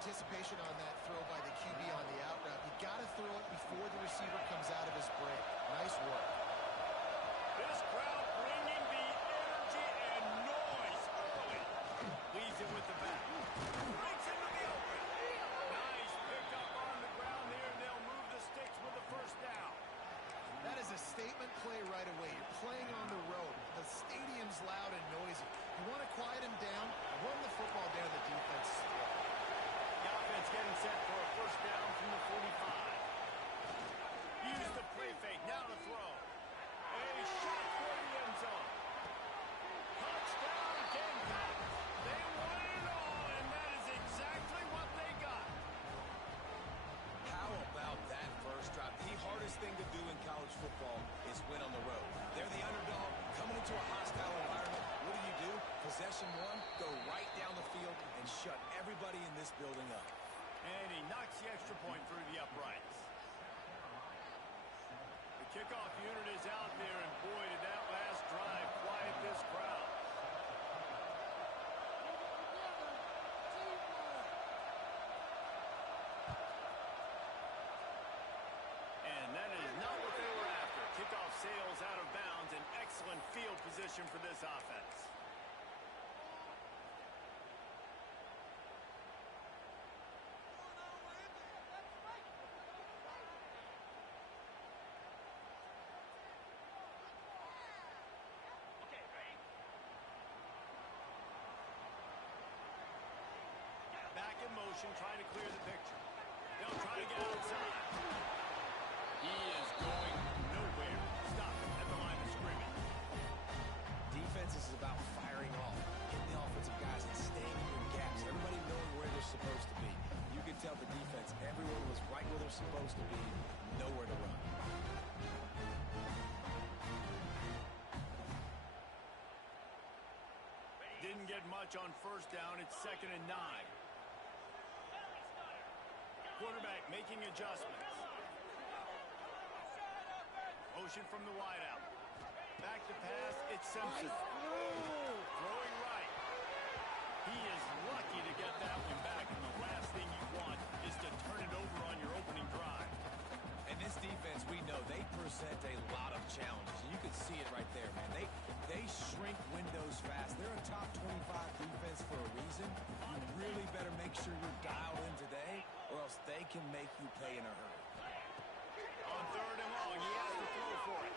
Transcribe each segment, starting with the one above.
anticipation on that throw by the QB on the out route. You got to throw it before the receiver comes out of his break. Nice work. This crowd bringing the energy and noise early. Leads it with the back. Breaks into the open. Nice pickup on the ground there, and they'll move the sticks with the first down. That is a statement play right away. You're playing on the road. The stadium's loud and noisy. You want to quiet him down, run the football down the defense's throat. The offense getting set for a first down from the 45. Use the play fake. Now to throw. A shot for the end zone. Touchdown, Gamecocks. They won it all, and that is exactly what they got. How about that first drive? The hardest thing to do in college football is win on the road. They're the underdog coming into a hostile environment. What do? Possession one, go right down the field and shut everybody in this building up. And he knocks the extra point through the uprights. The kickoff unit is out there, and boy, did that last drive quiet this crowd. And that is not what they were after. Kickoff sails out of bounds, and excellent field position for this offense. Back in motion, trying to clear the picture. They'll try to get outside. He is going nowhere. Stop at the line of scrimmage. Defense is about firing off, hitting the offensive guys and staying in your gaps. Everybody knowing where they're supposed to be. You can tell the defense, everyone was right where they're supposed to be, nowhere to run. Didn't get much on first down. It's 2nd and 9. Quarterback making adjustments. Motion from the wideout. Back to pass. It's Simpson. Throwing right. He is lucky to get that one back, and the last thing you want is to turn it over on your opening drive. And this defense, we know, they present a lot of challenges. You can see it right there, man. They shrink windows fast. They're a top 25 defense for a reason. You really better make sure you're dialed in today, or else they can make you pay in a hurry. On 3rd and long, he has to throw for it.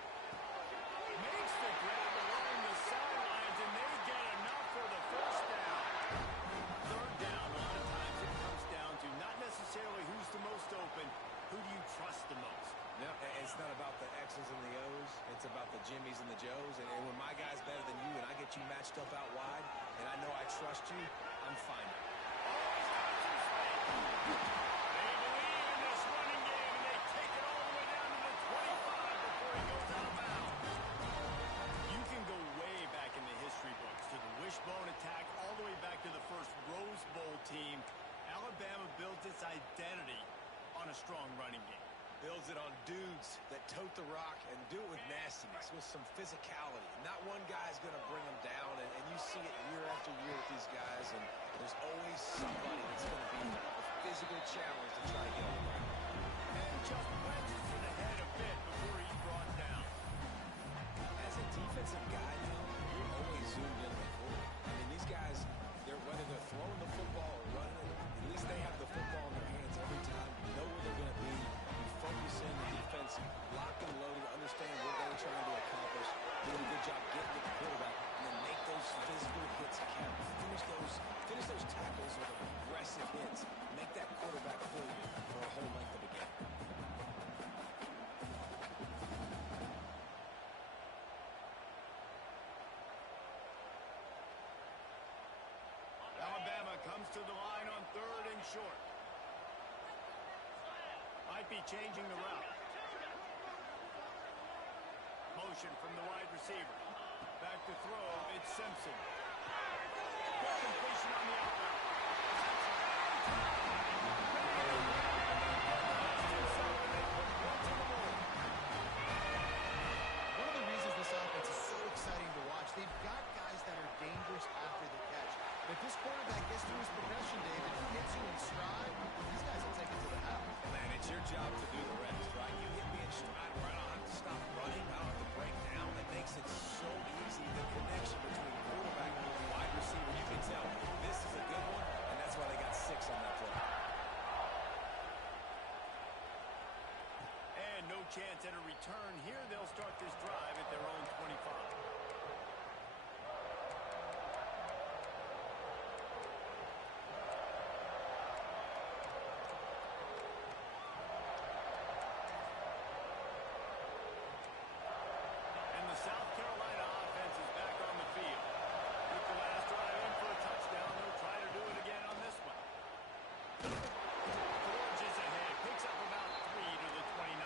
Makes the grab along the sidelines, and they get enough for the first down. 3rd down, a lot of times it comes down to not necessarily who's the most open, who do you trust the most? No, it's not about the X's and the O's. It's about the Jimmys and the Joes. And when my guy's better than you and I get you matched up out wide and I know I trust you, I'm fine. They believe in this running game, and they take it all the way down to the 25 before he goes out of bounds. You can go way back in the history books to the wishbone attack all the way back to the first Rose Bowl team. Alabama built its identity on a strong running game. Builds it on dudes that tote the rock and do it with nastiness, with some physicality. Not one guy's going to bring them down, and you see it year after year with these guys, and there's always somebody that's going to be a physical challenge to try to get on the ground. And just wedges to the head a bit before he's brought down. As a defensive guy now, you're always zoomed in on the quarterback. I mean, these guys, whether they're throwing the football or running it, at least they have the football in their hands every time. You know where they're going to be. Focus in, the defense locked and loaded, understand what they're trying to accomplish, doing a good job getting to the quarterback, and then make those physical hits count. Finish those tackles with aggressive hits. Make that quarterback feel you for a whole length of the game. Alabama comes to the line on 3rd and short. Might be changing the route. Motion from the wide receiver. Back to throw, it's Simpson. Quick completion on the out route. One of the reasons this offense is so exciting to watch, they've got guys that are dangerous after the catch. If this quarterback gets through his progression, David, he hits you in stride, chance at a return. Here they'll start this drive at their own 25. And the South Carolina offense is back on the field. With the last drive in for a touchdown, they'll try to do it again on this one. Forges ahead, picks up about 3 to the 29.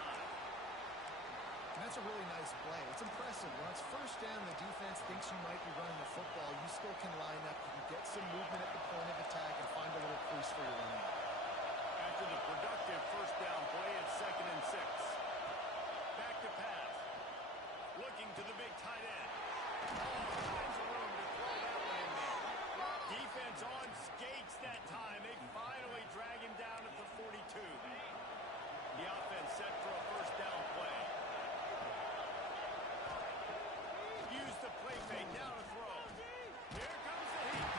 And that's a really nice play. It's impressive. When it's first down, the defense thinks you might be running the football. You still can line up. You can get some movement at the point of attack and find a little crease for your running. After the productive first down play, it's 2nd and 6. Back to pass. Looking to the big tight end. All kinds of room to throw that one in there. Defense on skates that time. They finally drag him down at the 42. The offense set for a first down play. Use the play fake, now to throw. Here comes the heat.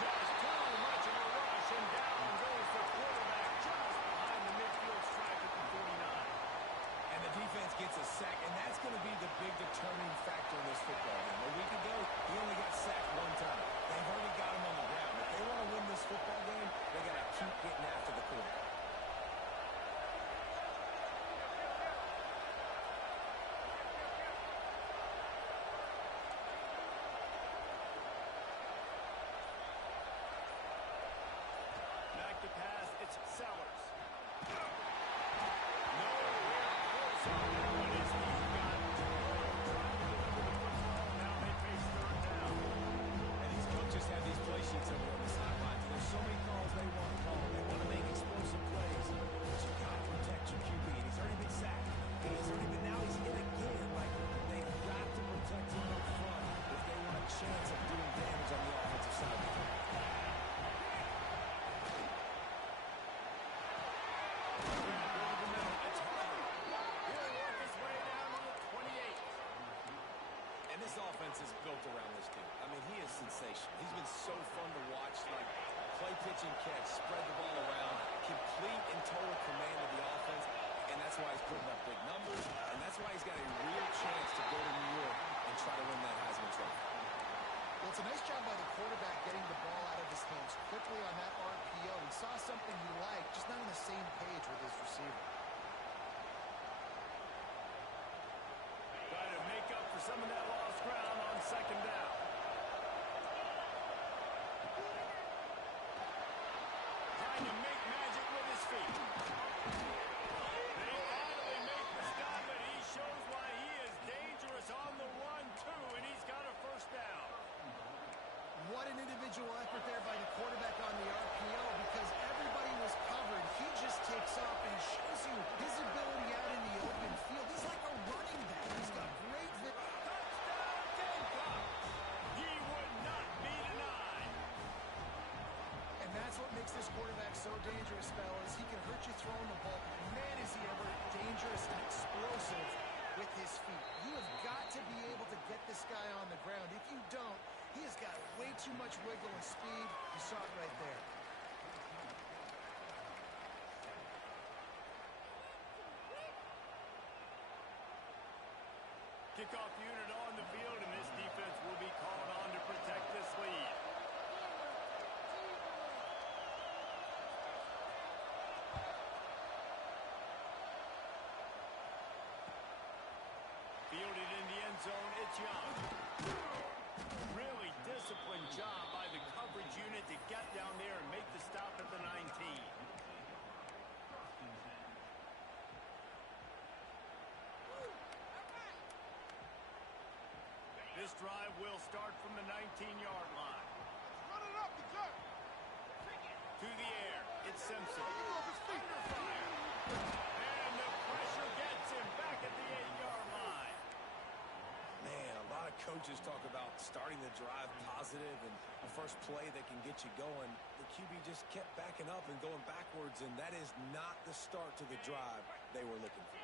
Just too much of a rush, and down goes the quarterback just behind the midfield stripe at the 49. And the defense gets a sack, and that's going to be the big determining factor in this football game. A week ago, he only got sacked 1 time. They've already got him on the ground. If they want to win this football game, they got to keep getting after the quarterback. Back to pass, it's Sellers. Nowhere close on that one as he's got trying to deliver the football. Now they face 3rd down. And these coaches have these play sheets over on the sidelines, and there's so many calls they want to call. They want to make explosive plays, but you got to protect your QB. And he's already been sacked, and now he's hit again. Like, they've got to protect him up front if they want a chance of doing damage on the offensive side of the ball. And this offense is built around this dude. I mean, he is sensational. He's been so fun to watch, like play, pitch, and catch, spread the ball around, complete and total command of the offense, and that's why he's putting up big numbers, and that's why he's got a real chance to go to New York and try to win that Heisman Trophy. Well, it's a nice job by the quarterback getting the ball out of his hands quickly on that RPO. He saw something he liked, just not on the same page with his receiver. Trying to make up for some of that lost ground on 2nd down. Trying to make magic with his feet. They finally make the stop, and he shows why he is dangerous on the run, too, and he's got a first down. What an individual effort there by the quarterback on the RPO, because everybody was covered. He just takes off and shows you his ability out in the open field. He's like a running back. He's got great vision. Touchdown, Gamecocks! He would not be denied. And that's what makes this quarterback so dangerous, fellas. He can hurt you throwing the ball, but man, is he ever dangerous and explosive with his feet. You have got to be able to get this guy on the ground. If you don't, he has got way too much wiggle and speed. You saw it right there. Kickoff unit on the field, and this defense will be called on to protect this lead. Fielded in the end zone, it's Young. Really disciplined job by the coverage unit to get down there and make the stop at the 19. This drive will start from the 19-yard line. Run it up, To the air, it's Simpson. Under fire. And the pressure gets him back at the 8-yard line. Man, a lot of coaches talk about starting the drive positive and a first play that can get you going. The QB just kept backing up and going backwards, and that is not the start to the drive they were looking for.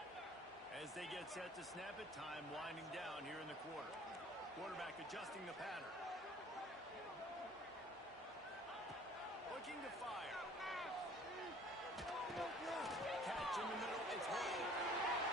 As they get set to snap it, time winding down here in the quarter. Quarterback adjusting the pattern. Looking to fire. Catch in the middle, it's Hill.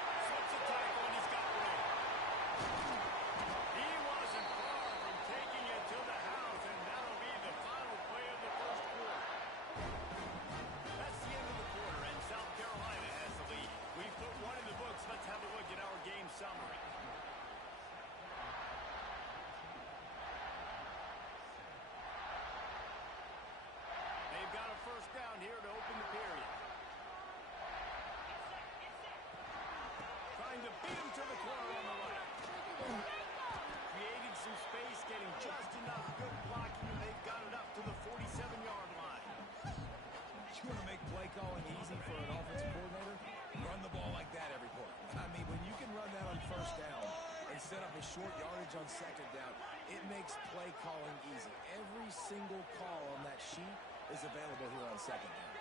play calling easy for an offensive coordinator? Run the ball like that every quarter. I mean, when you can run that on first down and set up a short yardage on second down, it makes play calling easy. Every single call on that sheet is available here on second down.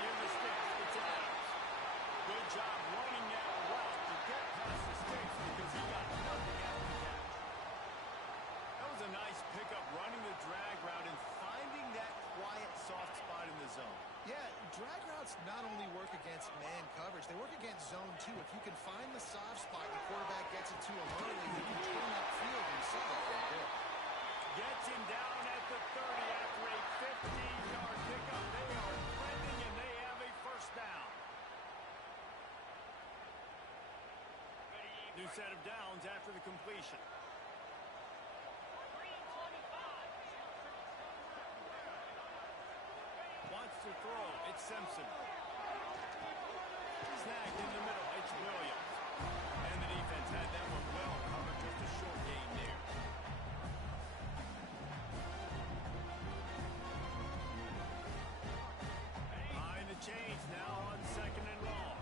Give the sticks. It's Adams. Good job running that route to get past the sticks because he got nothing after the catch. That was a nice pickup running the drag route and finding that quiet, soft spot in the zone. Yeah, drag routes not only work against man coverage, they work against zone too. If you can find the soft spot, the quarterback gets it to him early, you can turn that field and you saw that right there. Gets him down at the 30 after a 15-yard pickup. They are trending and they have a first down. New set of downs after the completion. Wants to throw. It's Simpson. Snagged in the middle. It's Williams. And the defense had that one well covered. Just a short gain there. Behind the chains now on second and long.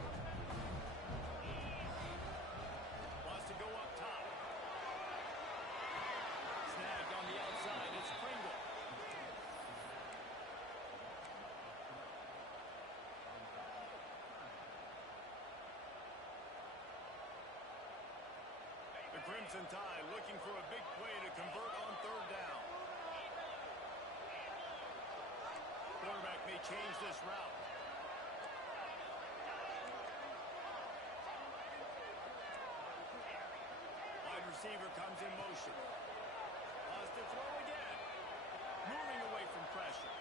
Wants to go up top. Snagged on the outside. It's Pringle. The Crimson Tide looking for a big play to convert on third down. Quarterback may change this route. Wide receiver comes in motion. Wants to throw again. Moving away from pressure.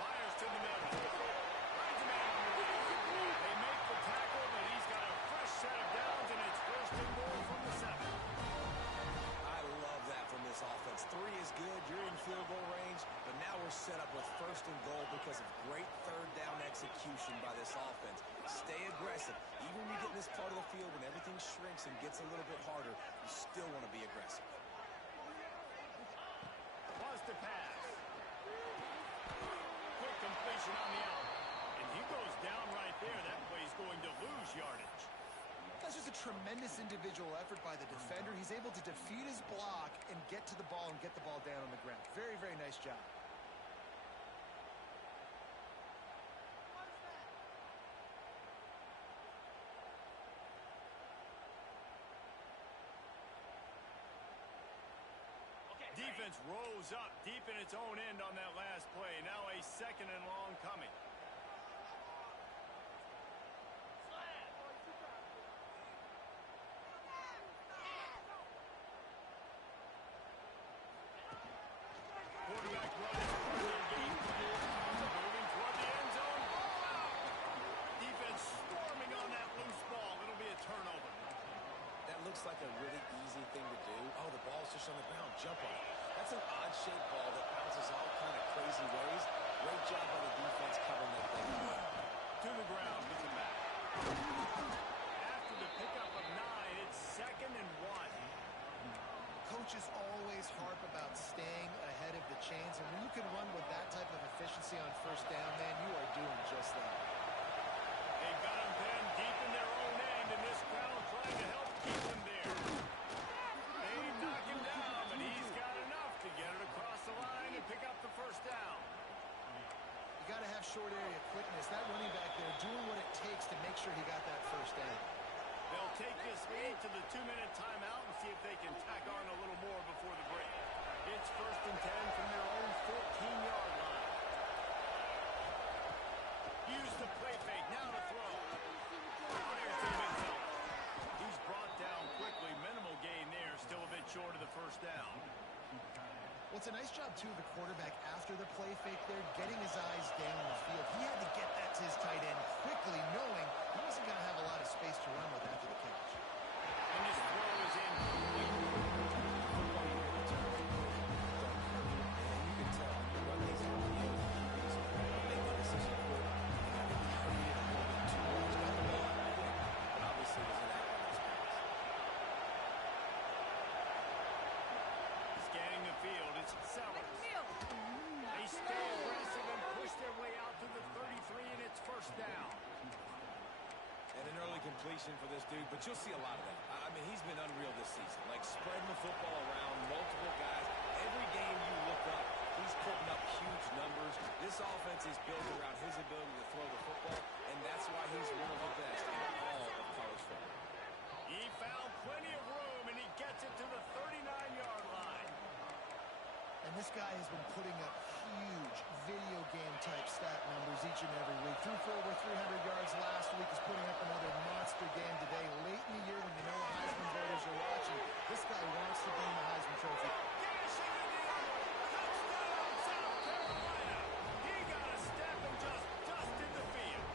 Fires to the middle. Finds a man on the right. They make the tackle, but he's got a fresh set of downs, and it's first and goal from the 7. I love that from this offense. 3 is good. You're in field goal range, but now we're set up with first and goal because of great third down execution by this offense. Stay aggressive. Even when you get in this part of the field, when everything shrinks and gets a little bit harder, you still want to be aggressive. Wants to pass. Quick completion on the out. And he goes down right there. That play's going to lose yardage. That's just a tremendous individual effort by the defender. He's able to defeat his block and get to the ball and get the ball down on the ground. Very, very nice job. Defense rose up deep in its own end on that last play. Now a second and long coming. Quarterback run is part of their game plan. Moving toward the end zone. Ball out. Defense swarming on that loose ball. It'll be a turnover. That looks like a really easy thing to do. Oh, the ball's just on the ground. Jump on it. That's an odd-shaped ball that bounces all kind of crazy ways. Great job by the defense covering that thing. To the ground with the back. After the pickup of 9, it's second and 1. Coaches always harp about staying ahead of the chains, and when you can run with that type of efficiency on first down, man, you are doing just that. They've got him pinned deep in their own end, and this crowd trying to help keep him there. They knock him down, but he's got enough to get it across the line and pick up the first down. You got to have short area quickness. That running back there doing what it takes to make sure he got that first down. They'll take this lead to the 2-minute timeout and see if they can tack on a little more before the break. It's first and 10 from their own 14-yard line. Use the play fake, now to throw. Fires to the midsole. He's brought down quickly. Minimal gain there, still a bit short of the first down. Well, it's a nice job, too, of the quarterback after the play fake there, getting his eyes down the field. He had to get that to his tight end quickly, knowing he wasn't going to have a lot of space to run with after the catch. And this throw is incomplete. And you can tell when you run these out of the field, make the decision quick. I think he hurried it a little bit too much. Got the ball out quick, but obviously was inaccurate on his pass. Scanning the field, it's Sellers. completion for this dude, but you'll see a lot of that. I mean, he's been unreal this season, like spreading the football around, multiple guys. Every game you look up, he's putting up huge numbers. This offense is built around his ability to throw the football, and that's why he's one of the best in all of college football. He found plenty of room, and he gets it to the 39-yard line. And this guy has been putting up huge video game type stat numbers each and every week. Threw for over 300 yards last week. He's putting up another monster game today. Late in the year when you know the Heisman voters are watching, this guy wants to bring the Heisman Trophy. Dashing in the air. Touchdown, South Carolina. He got a step and just dusted the field.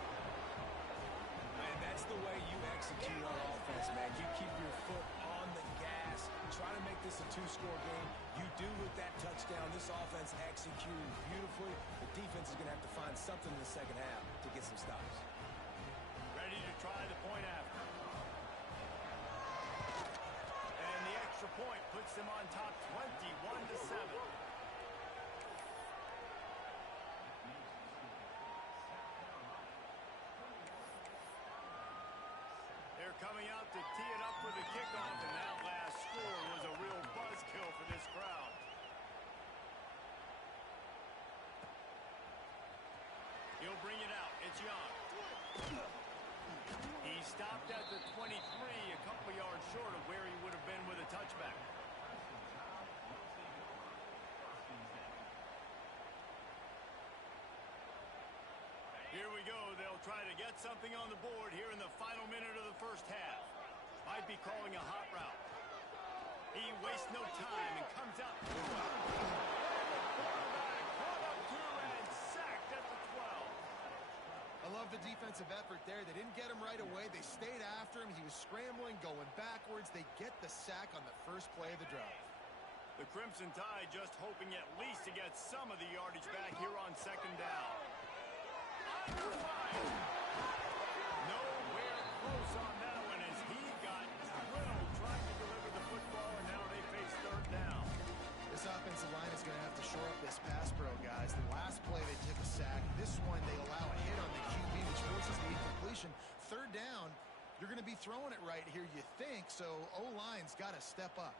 Man, that's the way you execute on offense, man. You keep your foot on the gas. Try to make this a two-score game. You do with that touchdown. This offense executing beautifully. The defense is going to have to find something in the second half to get some stops. Ready to try the point after. And the extra point puts them on top 21-7. They're coming out to tee it up for the kickoff, and that last score was a real buzzkill for this crowd. He'll bring it out. It's Young. He stopped at the 23, a couple yards short of where he would have been with a touchback. Here we go. They'll try to get something on the board here in the final minute of the first half. Might be calling a hot route. He wastes no time and comes out. And the quarterback brought up to and sacked at the 12. I love the defensive effort there. They didn't get him right away. They stayed after him. He was scrambling, going backwards. They get the sack on the first play of the drive. The Crimson Tide just hoping at least to get some of the yardage back here on second down. Under fire. Nowhere close on that one as he got drilled trying to deliver the football, and now they face third down. This offensive line is going to have to shore up this pass pro, guys. The last play they took a sack. This one they allow a hit on the QB, which forces the incompletion. Third down, you're going to be throwing it right here, you think, so O-line's got to step up.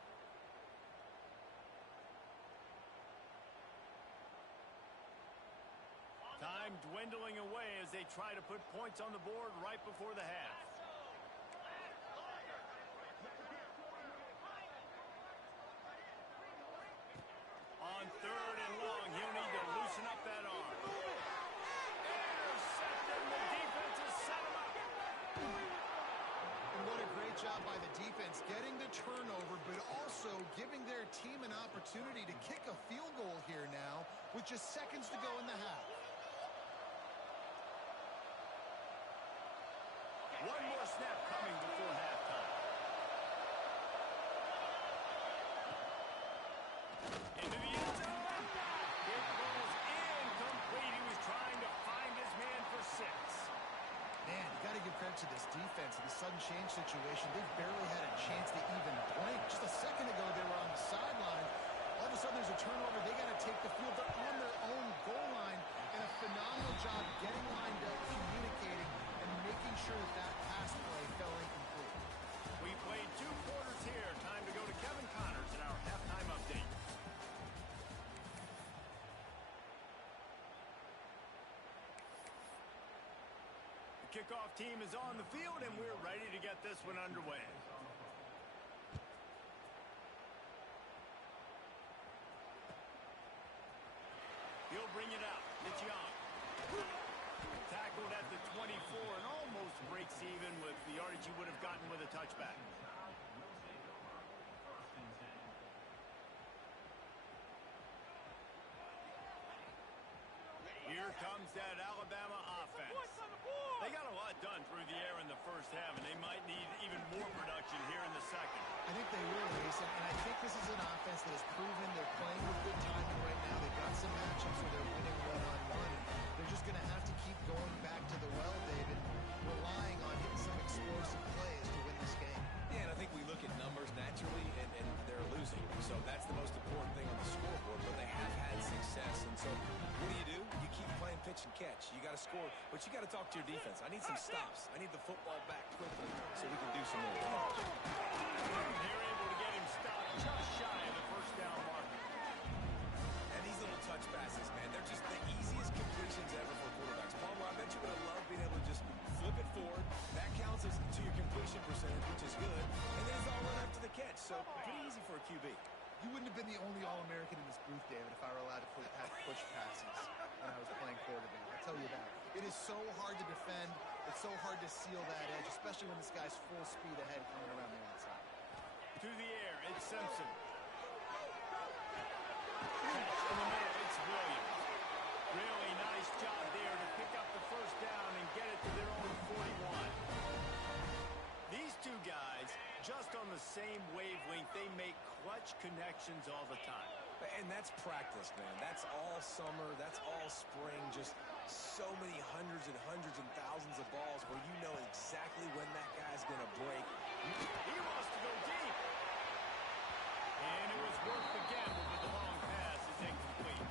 Time dwindling away as they try to put points on the board right before the half. On third and long, he'll need to loosen up that arm. Intercepted, the defense has set him up. And what a great job by the defense getting the turnover, but also giving their team an opportunity to kick a field goal here now with just seconds to go in the half. One more snap coming before halftime. Into the end zone. It goes incomplete. He was trying to find his man for 6. Man, you got to give credit to this defense in the sudden change situation. They've barely had a chance to even blink. Just a second ago, they were on the sideline. All of a sudden, there's a turnover. They got to take the field. They're on their own goal line, and a phenomenal job getting lined up, communicating, and making sure that that pass play fell incomplete. We played 2 quarters here. Time to go to Kevin Connors in our halftime update. The kickoff team is on the field, and we're ready to get this one underway. He'll bring it out. It's Young. Tackled at the 24 and almost breaks even with the yardage he would have gotten with a touchback. Here comes that Alabama offense. They got a lot done through the air in the first half, and they might need even more production here in the second. I think they will, Mason, and I think this is an offense that has proven they're playing with good timing right now. They've got some matchups where they're winning one-on-one, and they're just going to have to keep going back to the well, David, relying on hitting some explosive plays to win this game. Yeah, and I think we look at numbers naturally, and they're losing. So that's the most important thing on the scoreboard, but they have had success. And so what do? You keep playing pitch catch and catch. You got to score, but you got to talk to your defense. I need some stops. I need the football back quickly so we can do some more damage. They're able to get him stopped just shy of the first down mark. And these little touch passes, man, they're just the easiest completions ever for quarterbacks. Palmer, I bet you would have loved being able to just flip it forward. That counts as to your completion percentage, which is good. And then it's all run after the catch, so pretty easy for a QB. You wouldn't have been the only All-American in this booth, David, if I were allowed to have push passes when I was playing quarterback. I'll tell you that. It is so hard to defend. It's so hard to seal that edge, especially when this guy's full speed ahead coming around the outside. To the air, it's Simpson. Catch in the middle, it's Williams. Really nice job there to pick up the first down and get it to their own 41. These two guys, just on the same wavelength, they make clutch connections all the time. And that's practice, man. That's all summer. That's all spring. Just so many hundreds and thousands of balls where you know exactly when that guy's going to break. He wants to go deep. And it was worth the gamble, but the long pass is incomplete.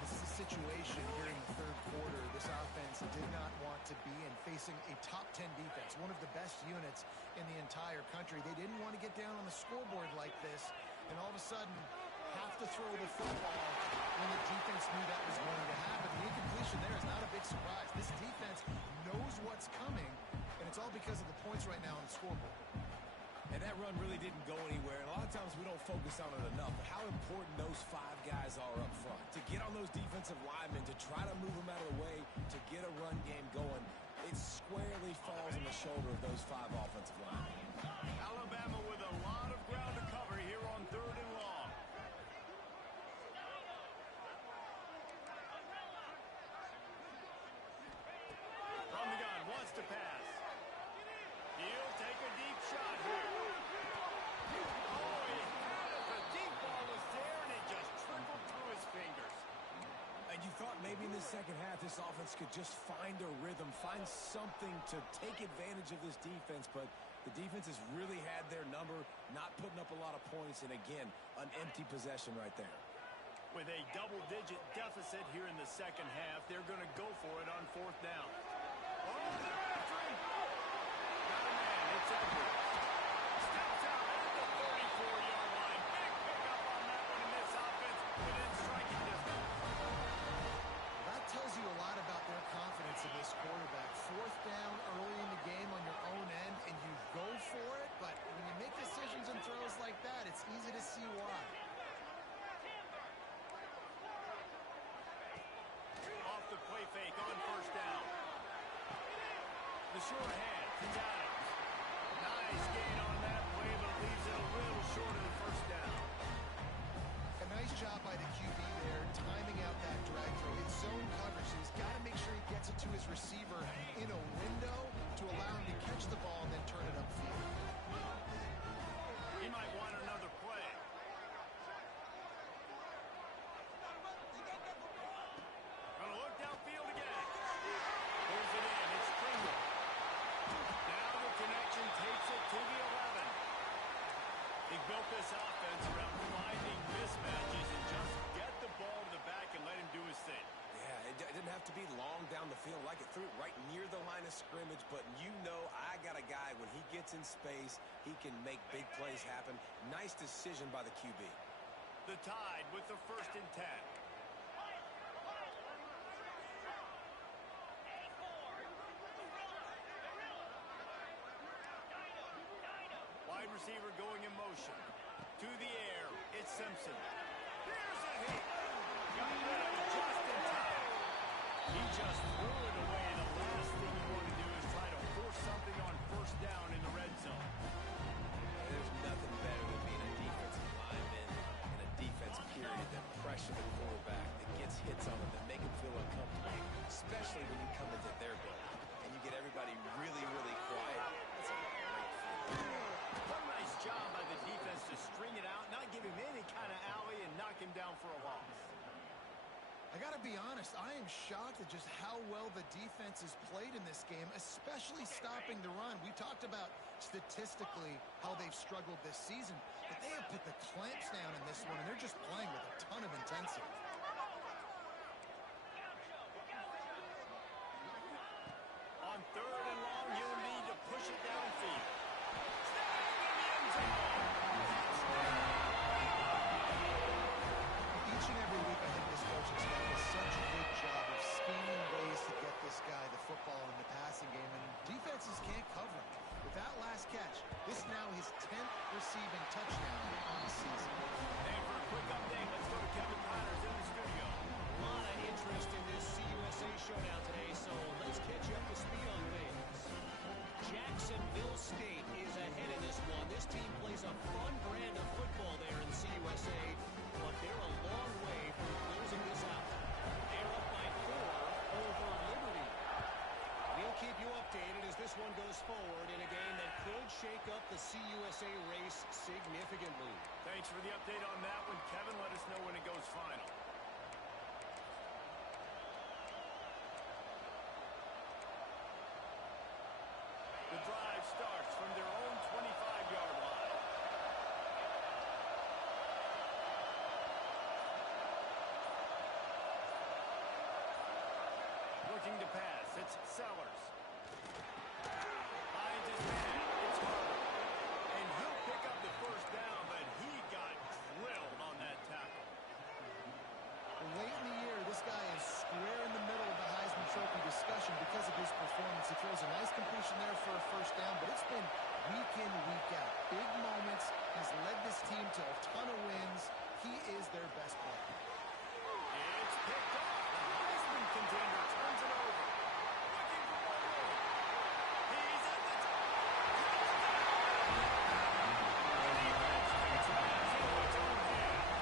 This is a situation here in the third quarter this offense did not want to be in, facing a top 10 defense, one of the best units in the entire country. They didn't want to get down on the scoreboard like this, and all of a sudden have to throw the football when the defense knew that was going to happen. The incompletion there is not a big surprise. This defense knows what's coming, and it's all because of the points right now on the scoreboard. And that run really didn't go anywhere. And a lot of times we don't focus on it enough. But how important those five guys are up front. To get on those defensive linemen, to try to move them out of the way, to get a run game going, it squarely falls on the shoulder of those five offensive linemen. Alabama with a lot of ground to cover here on 3rd and long. From the gun, wants to pass. He'll take a deep shot here. Oh, he had it. The deep ball was there, and it just trickled through his fingers. And you thought maybe in the second half this offense could just find a rhythm, find something to take advantage of this defense, but the defense has really had their number, not putting up a lot of points, and again, an empty possession right there. With a double-digit deficit here in the second half, they're going to go for it on 4th down. Oh, they're after him. Got a man. It's Edwards. Steps out at the 34-yard line. Big pickup on that one in this offense within striking distance. That tells you a lot about their confidence in this quarterback. 4th down early in the game on your own end, and you go for it, but when you make decisions and throws like that, it's easy to see why. Off the play fake on 1st down. The short hand to Adams. Nice gain on that play, but leaves it a little short of the 1st down. A nice job by the QB there, timing out that drag throw. It's zone coverage, so he's got to make sure he gets it to his receiver in a window to allow him to catch the ball and then turn it upfield. He might want another play. Gonna look downfield again. Pulls it in. It's Pringle. Now the connection takes it to the 11. He built this offense around finding mismatches and just get the ball to the back and let him do his thing. Yeah, it didn't have to be long down the field. Like it threw it right near the line of scrimmage, but you know I got a guy, when he gets in space, he can make big plays happen. Nice decision by the QB. The Tide with the 1st and 10. Wide receiver going in motion. To the air, it's Simpson. Here's a hit. Got rid of it just in time. He just threw it away. The last thing you want to do is try to force something on 1st down in the red zone. There's nothing better than being a defensive lineman and a defense period that pressure the quarterback, that gets hits on him, that make him feel uncomfortable, especially when you come into their building and you get everybody really, really quiet. That's a great feeling. One nice job by the defense to string it out, not give him any kind of alley, and knock him down for a loss. I got to be honest, I am shocked at just how well the defense has played in this game, especially stopping the run. We talked about statistically how they've struggled this season, but they have put the clamps down in this one, and they're just playing with a ton of intensity. the CUSA race significantly. Thanks for the update on that one, Kevin. Let us know when it goes final. The drive starts from their own 25-yard line. Looking to pass. It's Sellers. Finds his man. It's Harvey. And he'll pick up the first down, but he got drilled on that tackle. Late in the year, this guy is square in the middle of the Heisman Trophy discussion because of his performance. He throws a nice completion there for a first down, but it's been week in, week out. Big moments. Has led this team to a ton of wins. He is their best player. It's picked off. The Heisman contender turns it over. Looking for one more. He's at the top. The defense takes matters into its own hands.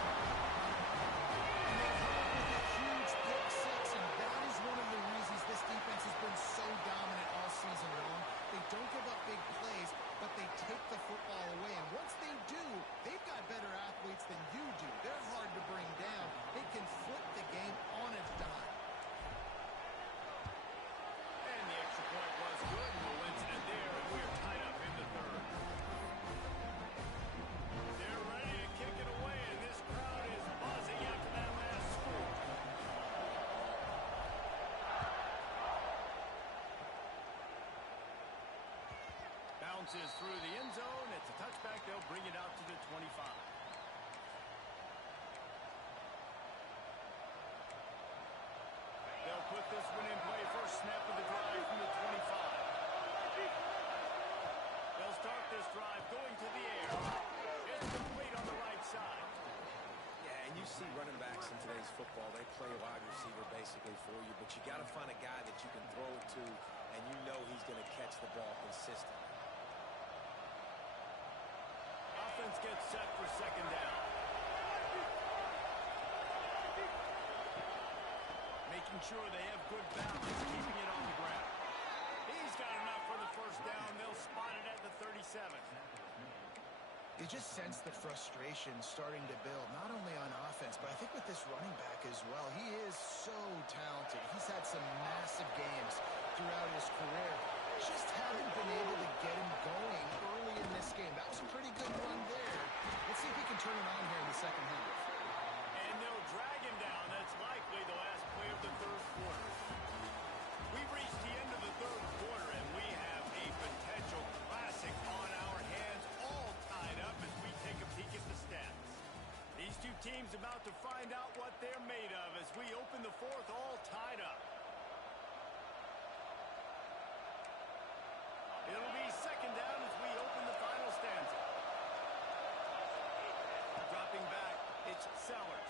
And they come up with a huge pick six, and that is one of the reasons this defense has been so dominant all season long. They don't give up big plays, but they take the football away. And once they do, they've got better athletes than you do. They're hard to bring down. They can flip the game on a dime. And the extra point was good. No incident there, and we're tied up in the third. They're ready to kick it away, and this crowd is buzzing after that last score. Bounces through the end zone. It's a touchback. They'll bring it out to the 25. They'll put this one in play. First snap of the drive from the 25. They'll start this drive going to the air. It's complete on the right side. Yeah, and you see running backs in today's football, they play a wide receiver basically for you, but you got to find a guy that you can throw it to, and you know he's going to catch the ball consistently. Offense gets set for second down. Making sure they have good balance, keeping it on the ground. He's got enough for the first down. They'll spot it at the 37. You just sense the frustration starting to build, not only on offense, but I think with this running back as well. He is so talented. He's had some massive games throughout his career. Just haven't been able to get him going early in this game. That was a pretty good run there. Let's see if he can turn it on here in the second half. And they'll drag him down. That's likely the last play of the third quarter. We've reached the end of the third quarter, and we have a potential classic on our hands, all tied up as we take a peek at the stats. These two teams about to find out what they're made of as we open the fourth, all tied up. It'll be second down as we open the final stanza. Dropping back, it's Sellers.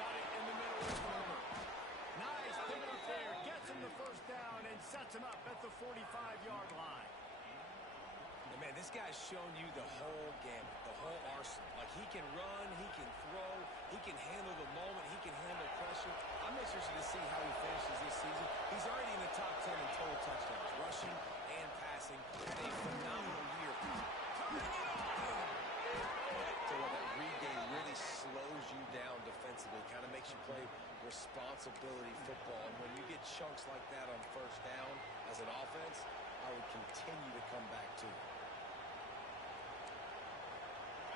Got it in the middle of Herbert. Nice pick up there, gets him the first down and sets him up at the 45-yard line. And man, this guy's shown you the whole gamut, the whole arsenal. Like, he can run, he can throw, he can handle the moment, he can handle pressure. I'm interested to see how he finishes this season. He's already in the top 10 in total touchdowns, rushing and passing. Had a phenomenal year. So that read game really slows you down defensively, kind of makes you play responsibility football. And when you get chunks like that on first down as an offense, I would continue to come back to it.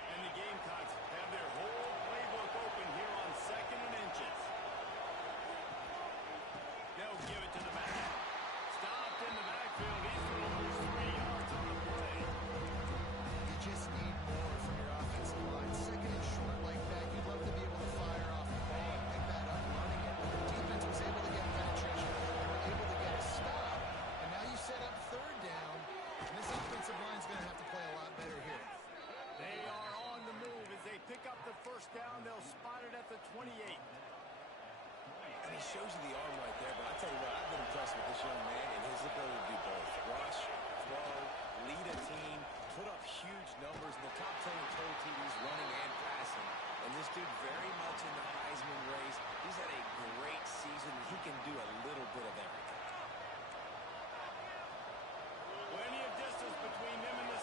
And the Gamecocks have their whole playbook open here on second and inches. They'll give it to the back. Stopped in the backfield. He's going to lose 3 yards on the play. You just need more from your offensive line. Second and short like that, you'd love to be able to fire off the ball and pick that up running it. But the defense was able to get penetration. They were able to get a stop. And now you set up third down. And this offensive line's going to have to play a lot better here. They are on the move as they pick up the first down. They'll spot it at the 28. And he shows you the arm right there, but I tell you what, I've been impressed with this young man and his ability to do both. Rush, throw, lead a team, put up huge numbers in the top 10 in total TDs, running and passing. And this dude very much in the Heisman race. He's had a great season. He can do a little bit of everything. Plenty of distance between them and the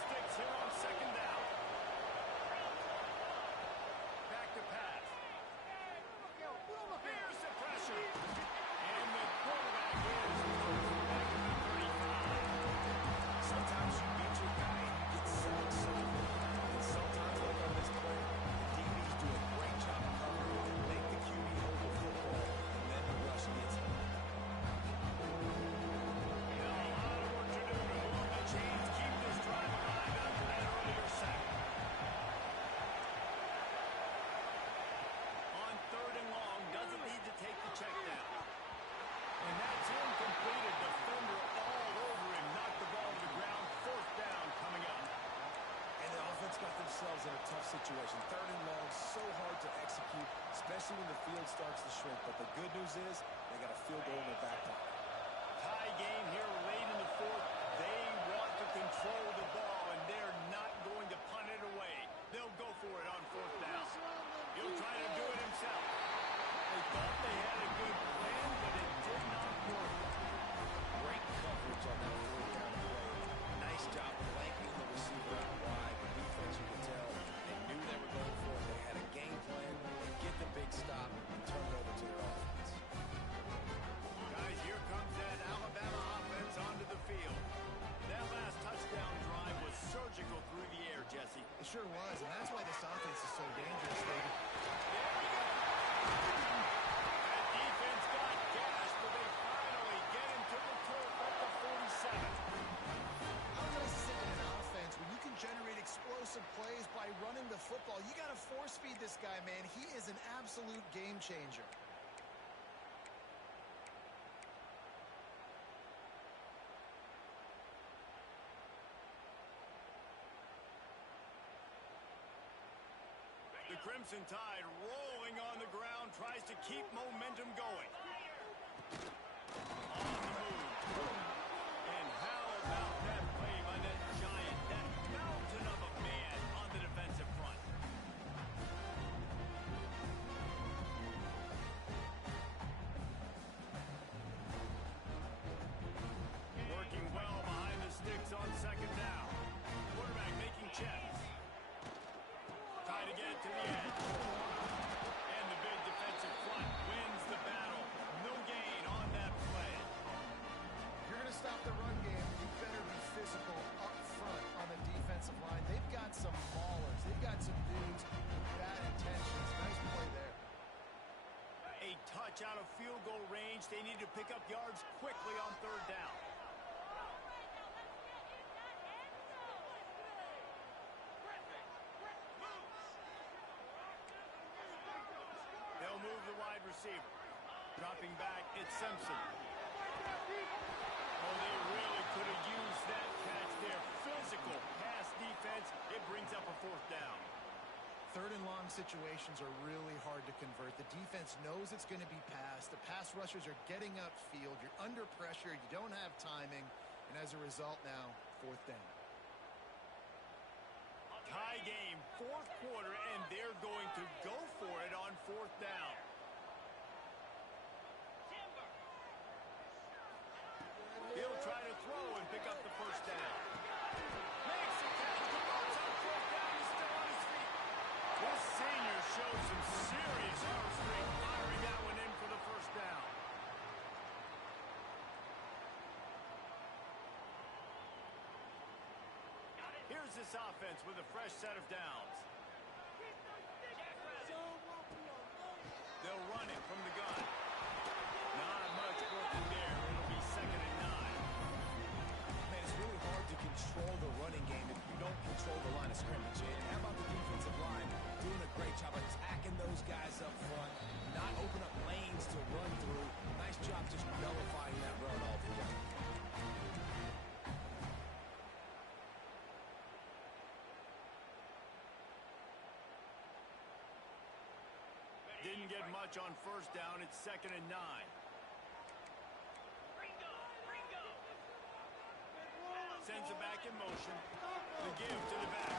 in a tough situation. Third and long, so hard to execute, especially when the field starts to shrink. But the good news is they got a field goal in their back pocket. Tie game here late in the fourth. They want to control the ball, and they're not going to punt it away. They'll go for it on fourth down. He'll try to do it himself. They thought they had a good plan, but it did not work. Great coverage on that fourth down play. Nice job blanking the receiver out wide. The defense, you could tell, they knew they were going for it. They had a game plan. They get the big stop and turn it over to their offense. Guys, here comes that Alabama offense onto the field. That last touchdown drive was surgical through the air, Jesse. It sure was, and that's why this offense is so dangerous, David. There we go. That defense got gas, but they finally get him to the turf at the 47. How nice is it in an offense when you can generate explosive plays by running the football? You got to force feed this guy, man. He is an absolute game changer. The Crimson Tide rolling on the ground, tries to keep momentum going. On the move. And how about that play by that giant, that mountain of a man on the defensive front? Working well behind the sticks on second down. Quarterback making checks. Trying to get it to the edge. And the big defensive front wins the battle. No gain on that play. If you're going to stop the run game, you better be physical up front on the defensive line. They've got some maulers. They've got some dudes with bad intentions. Nice play there. A touch out of field goal range. They need to pick up yards quickly on third down. They'll move the wide receiver. Dropping back, it's Simpson. Oh, they really could have used that catch there. Physical pass defense. It brings up a fourth down. Third and long situations are really hard to convert. The defense knows it's going to be passed. The pass rushers are getting upfield. You're under pressure. You don't have timing. And as a result now, fourth down. Tie game, fourth quarter, and they're going to go for it on fourth down. He'll try to throw and pick up the first down. Makes the catch, converts on fourth down, he's still on his feet. This senior shows some serious arm strength, firing that one in for the first down. Here's this offense with a fresh set of downs. They'll run it from the gun. Not much working there. It'll be second and 9. Man, it's really hard to control the running game if you don't control the line of scrimmage. And how about the defensive line doing a great job attacking those guys up front, not open up lanes to run through. Nice job just nullifying that run altogether. Didn't get much on first down. It's second and 9. Sends it back in motion. The give to the back.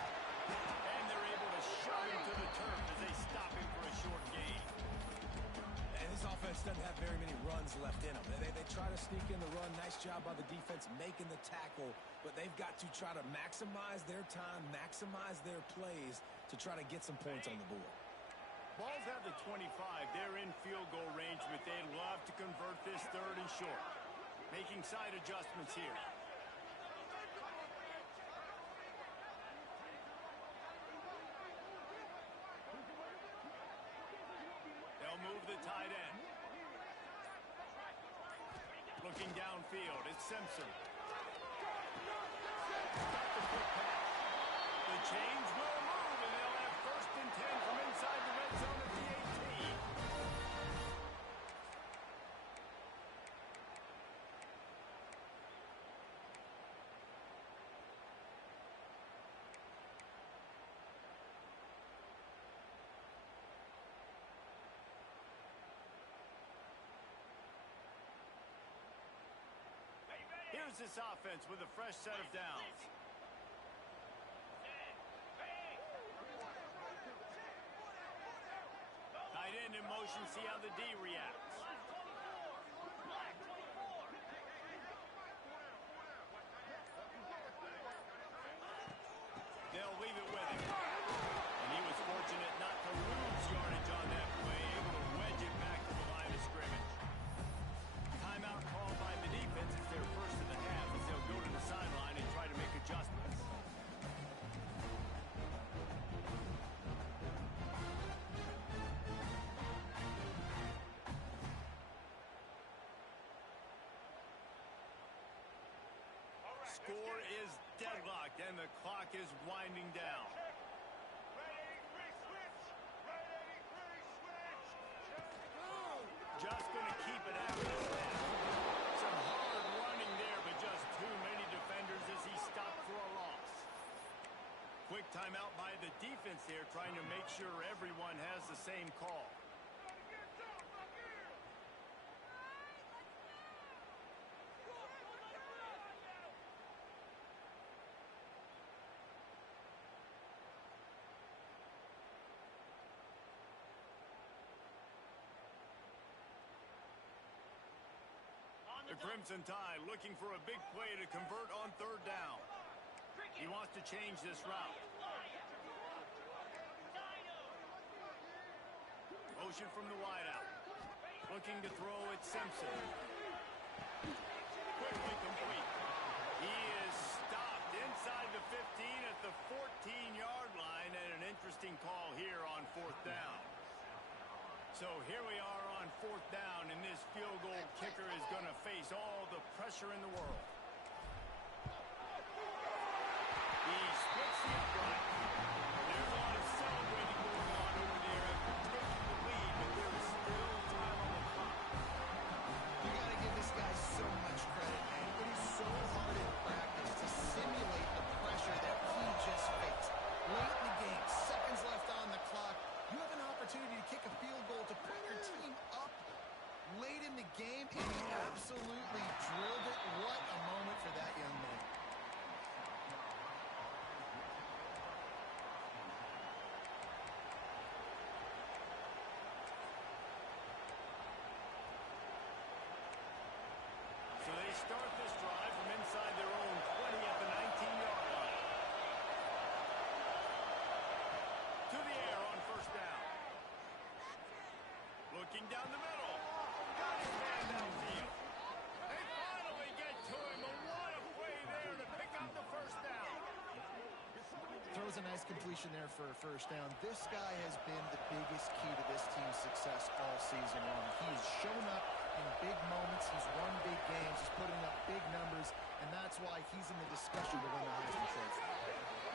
And they're able to shove him to the turf as they stop him for a short gain. And this offense doesn't have very many runs left in them. They try to sneak in the run. Nice job by the defense making the tackle. But they've got to try to maximize their time, maximize their plays to try to get some points on the board. Ball's at the 25. They're in field goal range, but they'd love to convert this third and short. Making side adjustments here. They'll move the tight end. Looking downfield, it's Simpson. The chains will move, and they'll have first and 10 from inside the red zone at the 18. begins this offense with a fresh set of downs. Tight end in motion, see how the D reacts. They'll leave it with him. And he was fortunate not to lose yardage on that play, able to wedge it back to the line of scrimmage. Timeout called by the defense. It's their first of the half as they'll go to the sideline and try to make adjustments. Score is deadlocked, and the clock is winding down. Just going to keep it after the snap. Some hard running there, but just too many defenders as he stopped for a loss. Quick timeout by the defense there, trying to make sure everyone has the same call. The Crimson Tide looking for a big play to convert on third down. He wants to change this route. Motion from the wideout. Looking to throw at Simpson. Quickly complete. He is stopped inside the 15 at the 14-yard line, and an interesting call here on fourth down. So here we are on fourth down, and this field goal kicker is going to face all the pressure in the world. He splits the upright. There's a lot of celebrating going on over there after taking the lead, but there is still time on the clock. You got to give this guy so much credit, man. It is so hard in practice to simulate the pressure that he just faced. Late in the game, seconds left on the clock. You have an opportunity to kick a field goal to put your team up late in the game, and he absolutely drilled it. What a moment for that young man. So they start this drive from inside their own 20 at the 19-yard line. To the air on first down. Looking down the middle. Got his man downfield. They finally get to him. And what a play there to pick up the first down. Throws a nice completion there for a first down. This guy has been the biggest key to this team's success all season long. He's shown up in big moments. He's won big games. He's putting up big numbers, and that's why he's in the discussion to win the Heisman Trophy.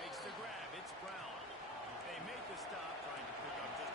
Makes the grab. It's Brown. They make the stop, trying to pick up just